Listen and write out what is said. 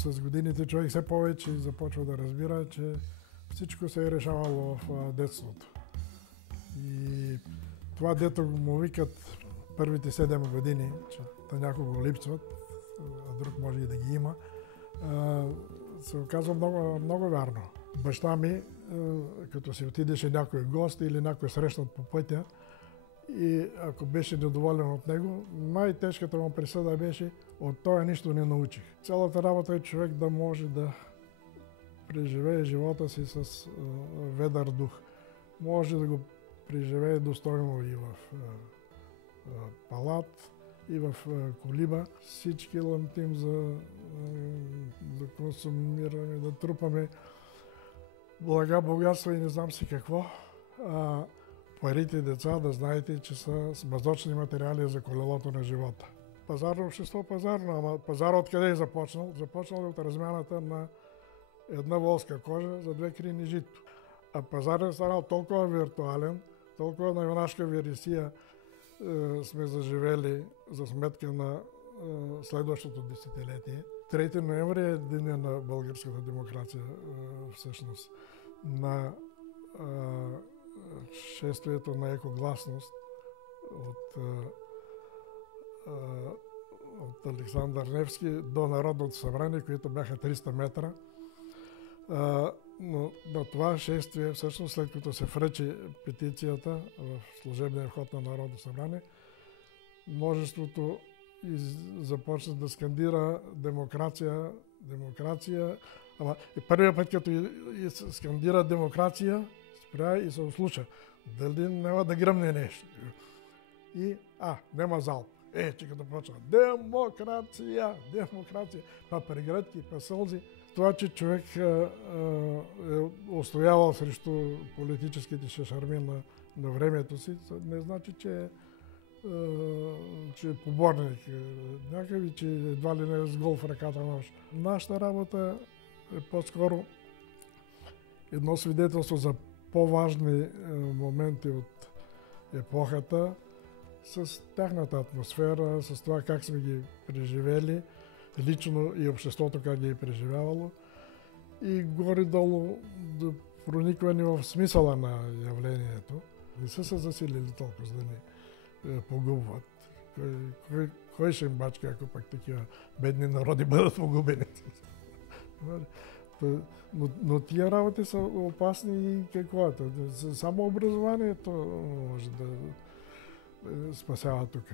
с годините човек все повече започва да разбира, че всичко се е решавало в детството. И това, дето му викат първите 7 години, че на някого липсват, а друг може и да ги има, се оказва много, много вярно. Баща ми, като си отидеше някой гост или някой срещнат по пътя, и ако беше недоволен от него, най-тежката му присъда беше: от това нищо не научих. Цялата работа е човек да може да преживее живота си с ведър дух. Може да го преживее достойно и в палат, и в колиба. Всички ламтим да консумираме, да трупаме блага, богатства и не знам си какво. Парите, деца, да знаете, че са смазочни материали за колелото на живота. Пазарно общество, пазарно, ама пазар откъде е започнал? Започнал е от размяната на една волска кожа за 2 крини жито. А пазарът е станал толкова виртуален, толкова на юнашка вересия сме заживели за сметка на следващото десетилетие. 3 ноември е деня на българската демокрация, всъщност. На шествието на екогласност от Александър Невски до Народното събрание, които бяха 300 метра. Но на това шествие, всъщност след като се връчи петицията в служебния вход на Народното събрание, множеството започна да скандира демокрация, демокрация. Ама и първият път, като скандира демокрация, спря и се ослуша. Дали няма да гръмне нещо? И, няма залп. Че като почва: демокрация, демокрация. Па прегръдки, па сълзи. Това, че човек е устоявал срещу политическите шашарми на времето си, не значи, че е поборник някакви, че едва ли не е с гол в ръката нож. Нашата работа е по-скоро едно свидетелство за по-важни моменти от епохата, с тяхната атмосфера, с това как сме ги преживели, лично и обществото как ги е преживявало, и горе-долу да проникване в смисъла на явлението. Не са се засилили толкова, за да ни погубват. Кой ще им бачка, ако пък такива бедни народи бъдат погубени? Но тия работи са опасни и какво? Само образованието може да спасява тук.